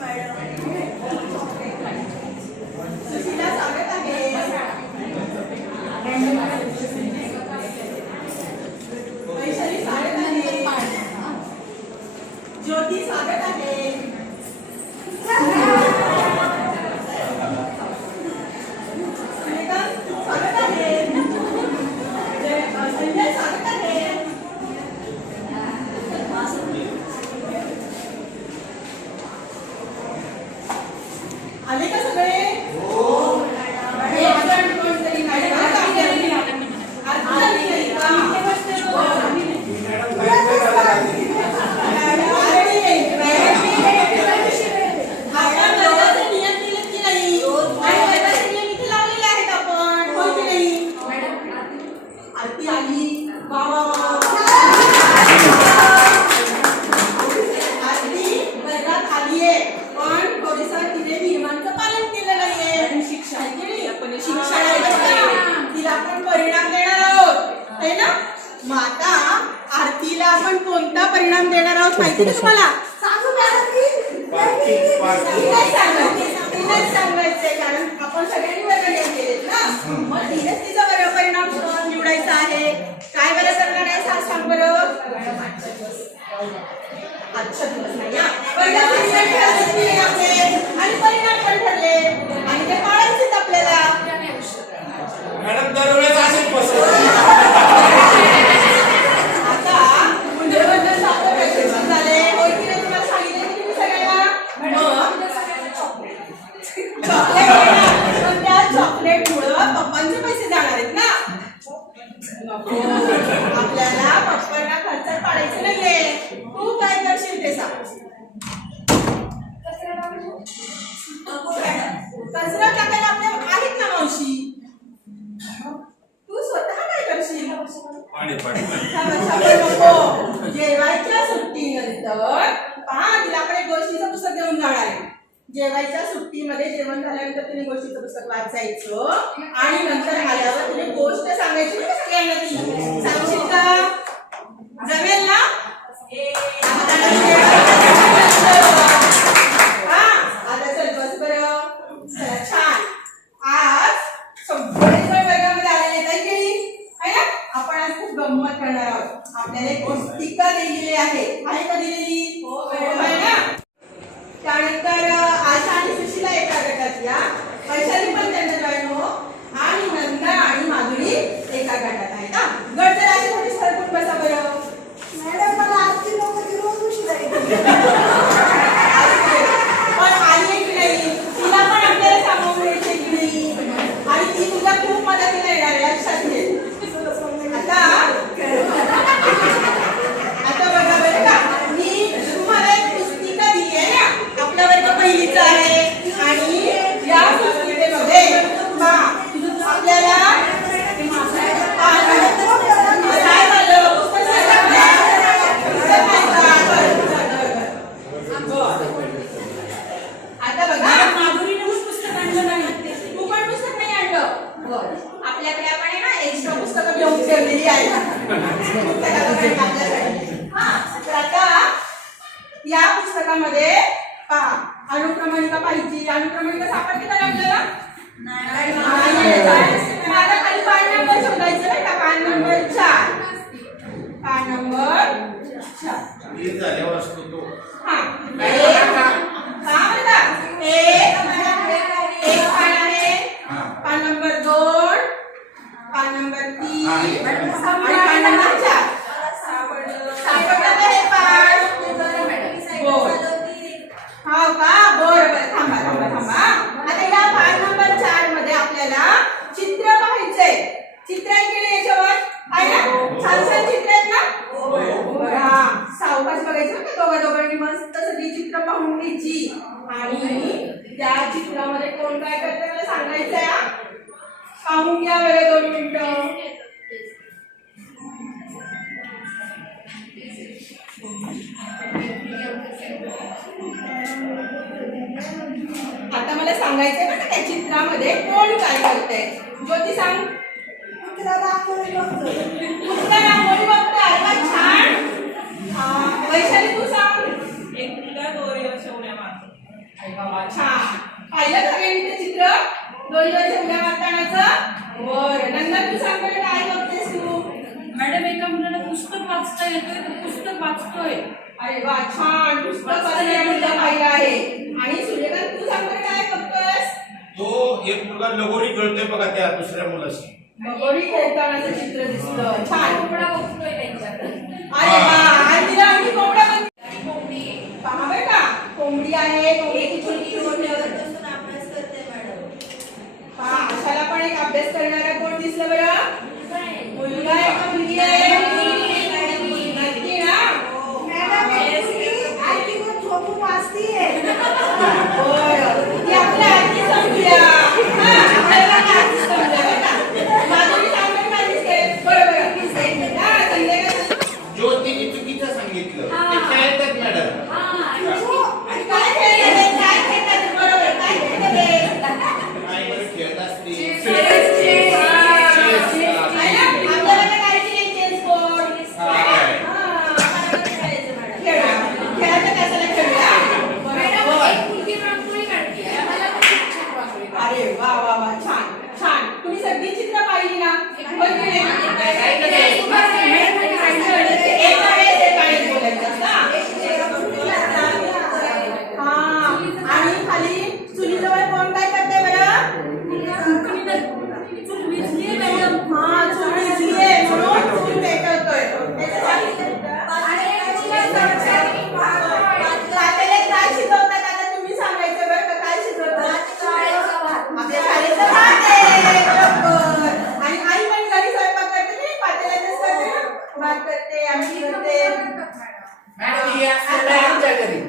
Saya. आली वा वा वा वा. आरती वर्गात आलीये पण थोडीसं तिने नियमांचं पालन केलं नाहीये शिक्षण शिक्षण आहे बरं का? तिला आपण परिणाम देणार आहोत है ना मग आता आरतीला आपण कोणता परिणाम देणार आहोत माहिती आहे तुम्हाला सांगू का आरती? तिलाच सांगायचं तिलाच सांगायचंय कारण आपण सगळ्यांनी वर्ग नियम केलेत ना मग तिनेच तिचा वर्ग परिणाम निवडायचा आहे काय बरं करणार आहे सांग सांग बरं आजच्या दिवस नाही हा. वर्गाचे नियम ठरलेत की नाही आपले आणि परिणाम पण ठरले आणि ते पाळायचेच आपल्याला मॅडम दरवेळेस असेच बसत आता गुंडवंदन साखर प्रशिक्षण झाले ओळखीने तुम्हाला सांगितले की तुम्ही सगळ्यांना मग चॉकलेट घेणार. पण त्या चॉकलेटमुळं पप्पांचे पैसे जाणार आहेत ना नको. आपल्याला पप्पांना खर्चात पाडायचे नाहीये तू काय करशील ते सांग कचरा टाकायला आपल्या आहेत ना मावशी तू स्वतः काय करशील पाणी पाणी पाणी थांबा, थांबा, नको. जेवायच्या सुट्टीनंतर पहा तिला आपण एक गोष्टीचं पुस्तक देऊन जाणार आहे जेवायच्या सुट्टीमध्ये जेवण झाल्यानंतर तिने गोष्टीचं पुस्तक वाचायचं आणि नंतर आल्यावर तिने गोष्ट सांगायची बरं का सगळ्यांना ती सांगशील का जमेल ना हा आता चल बस बरं चला, छान आज सगळे जण वर्गामध्ये आलेले आहेत है की नाही? है ना आपण आज खूप गंमत करणार आहोत आपल्याला एक पुस्तिका दिलेली आहे. अरे वा छान. पुस्तक असलेला पाहिजे आहे. आणि सूर्यकांत तू सांगणार काय बघतोस तो एक मुलगा लगोरी खेळतोय बघा त्या दुसऱ्या मुलाशी. लगोरी खेळतानाचं चित्र दिसत छान. कोंबडा बघतोय त्यांच्या अरे वा. आणि तिला आम्ही कोंबडा कोंबडी. पहा बरं का. कोंबडी आहे कोंबडीची छोटी छोटी अभ्यास करते मॅडम. पहा अशाला पण एक अभ्यास करणारा कोण दिसलं बरं? असलेला यांच्या घरी.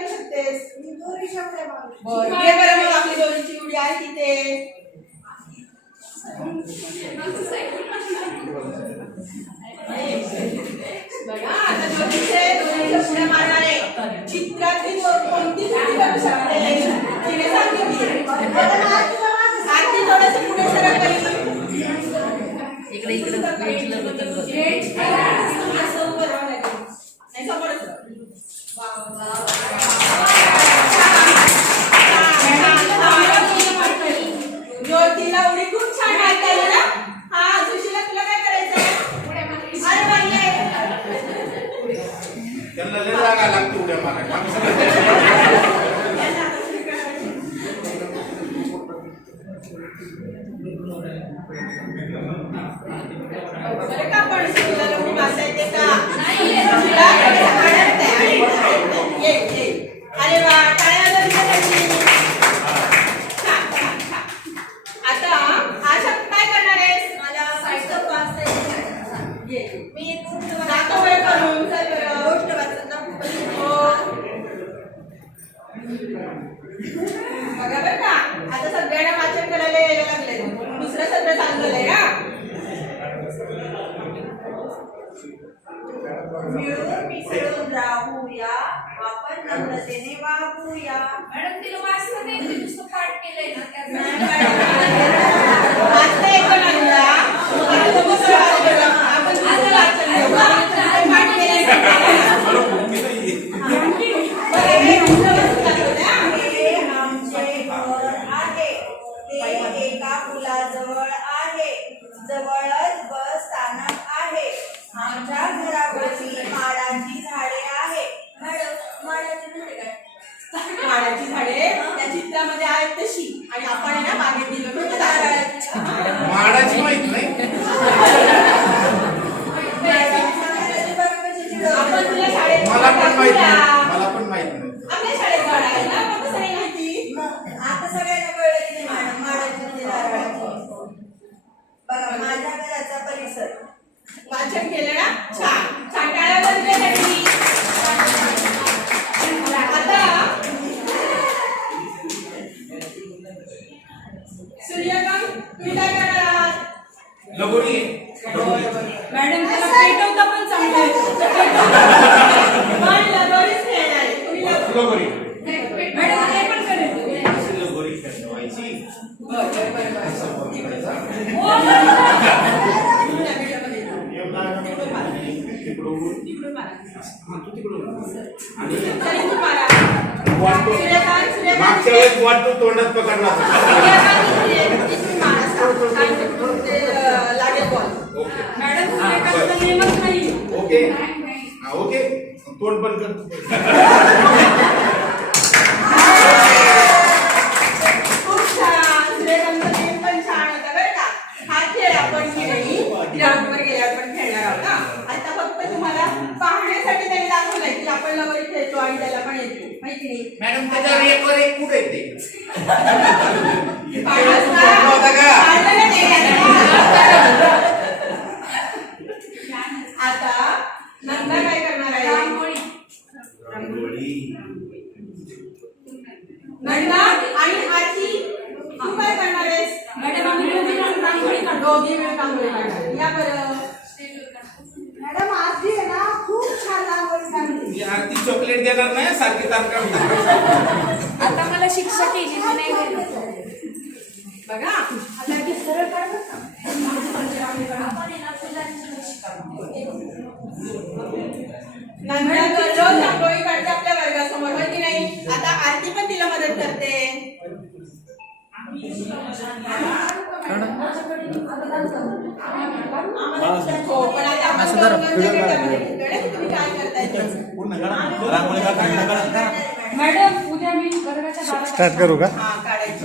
करू शकतेस. मी दोरीच्या पुढे बरं मग आपली दोरीची उडी आहे तिथे. बघा आता दोरीचे दोरीच्या कोणती उडी करू शकते? तिने सांगितली. नाही. समोरच वा. de amarrar. Mereka persudah rumah saya kita. Nah, iya, sudah. लगोरी मॅडम त्याला पेटवता पण चांगलं पण लगोरीच खेळणार आहे. तुम्ही लगोरी- लगोरी मॅडम ते पण करेल अशी लगोरी खेळवायची बरं, बरं, बरं, बरं. असं बघायचा. तिकडून तिकडून मारा. तू तिकडून आणि चल, इथून मारा. वाटतो सूर्यकांत, सूर्यकांत. मागच्या वेळेस वाटतो तोंडात पकडला होता. सूर्यकांत लगोरी खेळतो आणि त्याला पण येतो. माहिती नाही? मॅडम त्याच्यावर एक वर एक कुठे येते पाहिलंच ना? होता का? पाहिलं ना ते? आता नंदा काय करणार आहे रांगोळी रांगोळी नंदा आणि आजी तू काय करणार आहेस. मॅडम आम्ही दोघी मिळून रांगोळी काढतो दोघी मिळून रांगोळी काढणार या बरं. मॅडम आजी आहे ना खूप छान रांगोळी काढते मी आरती चॉकलेट देणार नाही सारखी तारखा आता मला शिक्षा केली मी नाही बघा आता ती सरळ काढ. आपण फुलांची शिकावं नंदा दररोज रांगोळी काढते आपल्या वर्गासमोर होय की नाही? आता आरती पण तिला मदत करते. हो पण आता आपण तुम्ही काय करताय? ते. मॅडम उद्या मी वर्गाच्या स्टार्ट करू का? हा काढायची.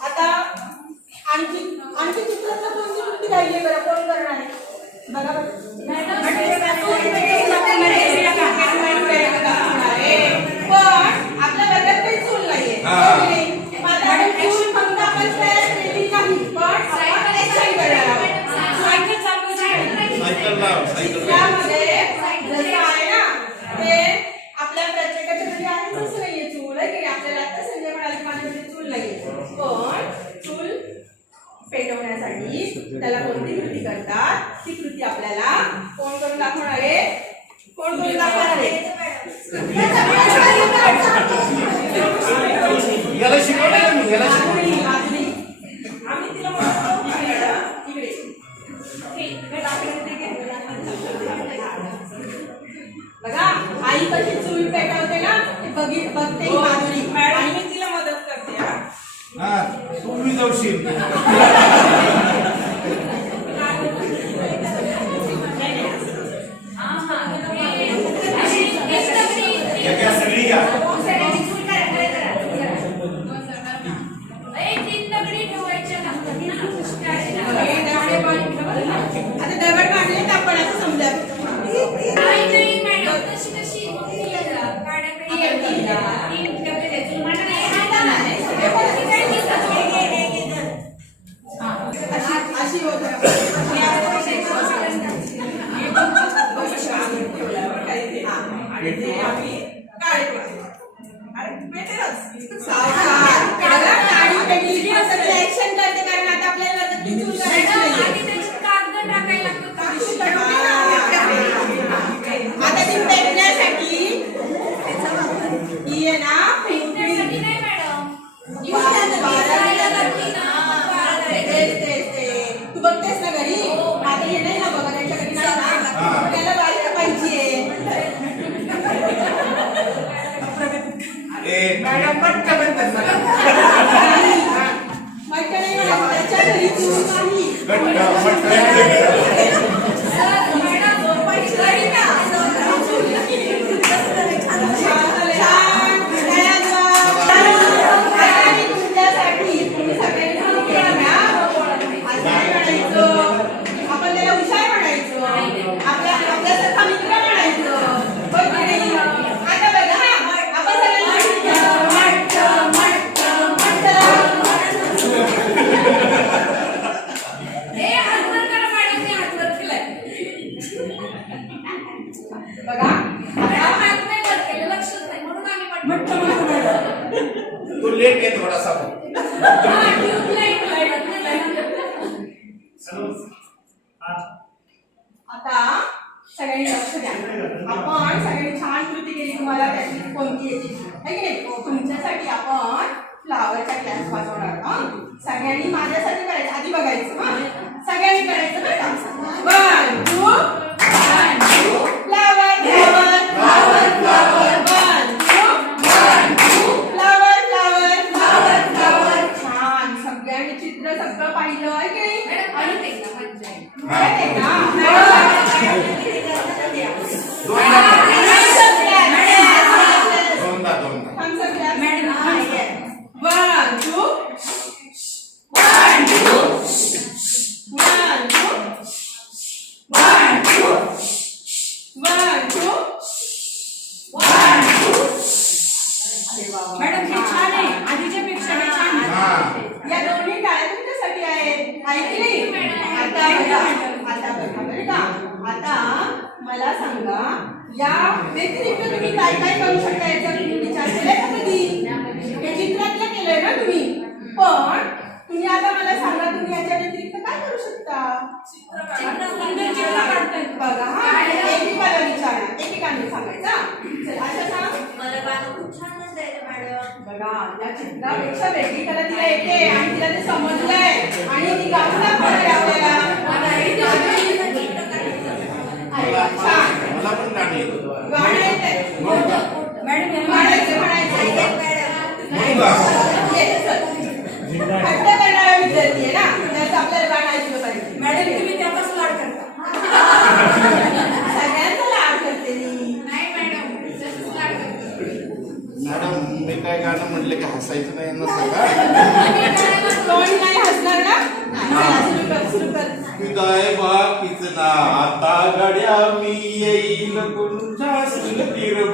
आता आणखी आणखी चित्रातलं कोणती कृती राहिली बरं? कोण करणार आहे? बघा आई कशी चूल पेटवते ना ते बघी बघते ही माधुरी आणि मी तिला मदत करते हा. हा तू मी जाऊशील एकेकाने सांगायचा. चल आशा मला गाणं खूप छान म्हणता मॅडम. बघा या चित्रापेक्षा वेगळी कला तिला येते आणि तिला ते समजलंय. आणि ती गाणं पडते आपल्याला मॅडम म्हणायचं म्हणायचं. हट्ट आहे ना. त्याचं आपल्याला गाणं पाहिजे. मॅडम तुम्ही त्यापासून लाड करता. काय गाणं म्हटलं की हसायचं नाही सांगा आता गड्या मी येईल कुंजा सुलतीर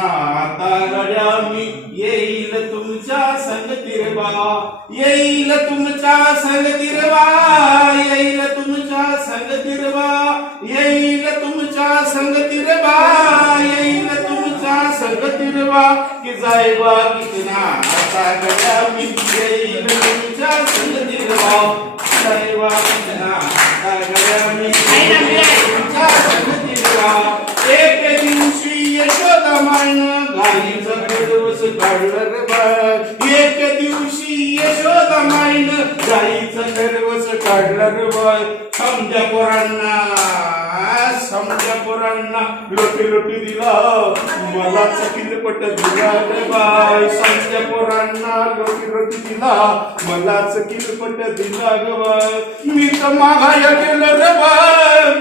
आता गड्या मी येईल तुमच्या संग. बा येईल तुमच्या संग बा येईल तुमच्या संग बा दिलवा की जायबा कितना आता गया मिठे तुझ्या संग दिलवा जायबा कितना आता गया मिठे तुझ्या संग दिलवा एक दिवशी यशोदा मान घालीचा दिवस काढलं बघ काढलं रे बाय. समजा पोरांना समजा पोरांना लोटी लोटी दिला मला चकिल पट दिला रे बाय. समजा पोरांना लोटी लोटी दिला मला चकिल पट दिला ग बाय. मी तर मागायला गेलं रे बाय.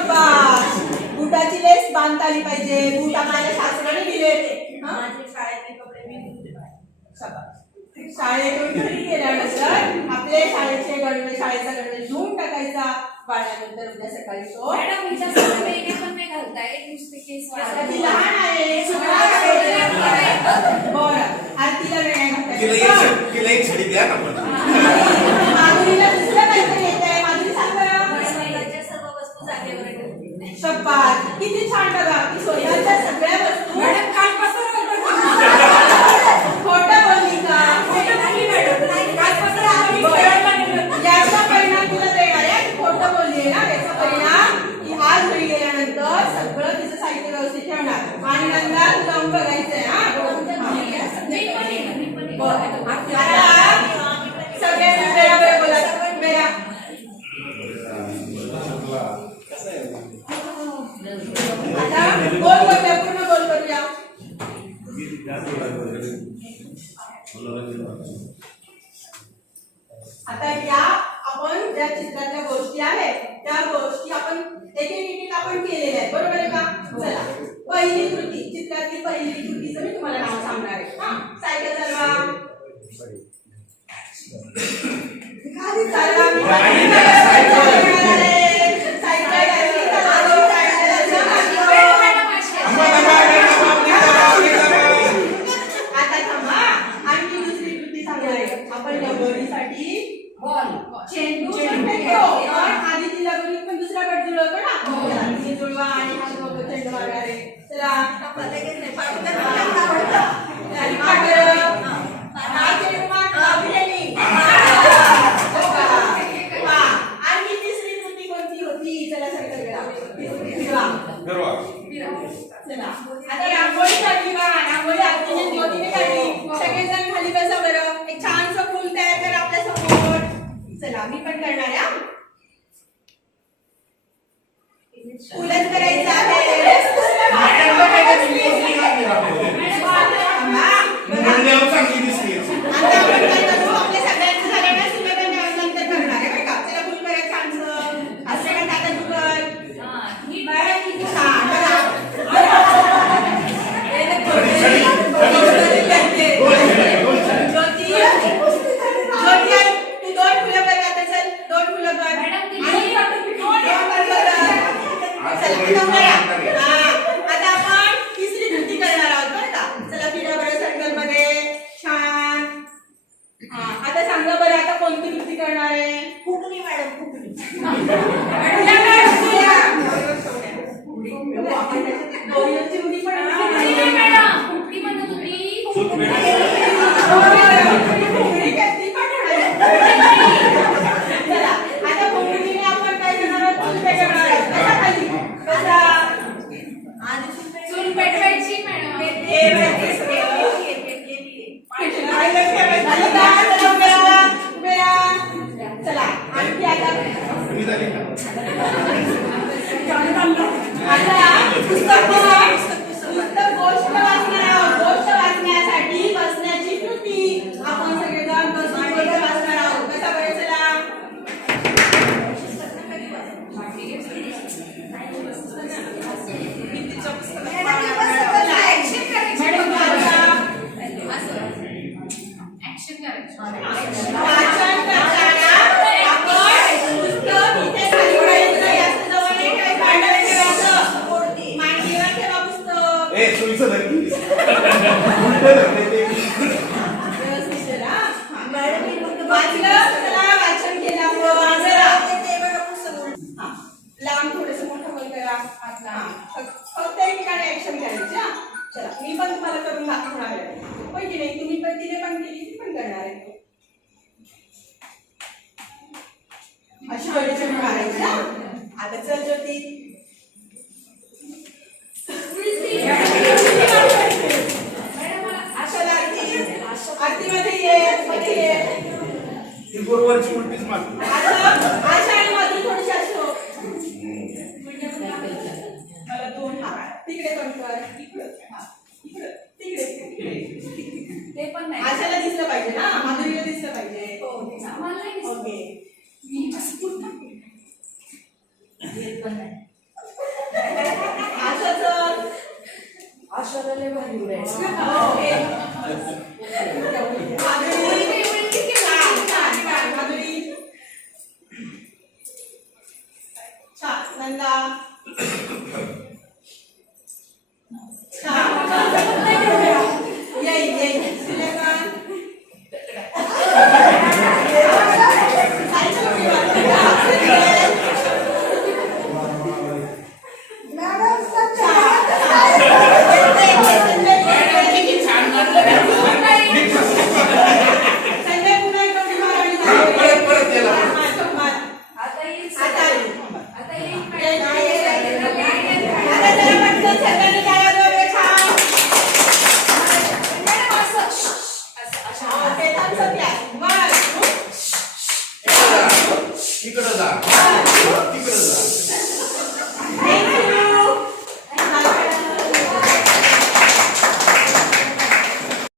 गप्पा बुटाची लेस बांधता आली पाहिजे. बूट आम्हाला सासऱ्याने दिले होते. शाळेचे कपडे मी शाळेतून गेल्यानंतर आपले शाळेचे गणवेश शाळेचा गणवेश धुवून टाकायचा. पाण्यानंतर उद्या सकाळी शो. नाही घालताय. लहान आहे बरं. आणि तिला वेगळ्या पाच किती छान बघा आपली सोयीच्या सगळ्या वस्तू. मॅडम कालपासून खोटं बोलली परिणाम तुला देणार आहे. खोटं बोलली ना. त्याचा परिणाम की आज सगळं तिचं साहित्य व्यवस्थित ठेवणार. आणि नंतर जाऊन बघायचंय हा. बरं. Là gia đình? Está parado. ती निर्माण केली ती पण करणार आहे छान नंदा छान येईल येईल सुलेमान सायकल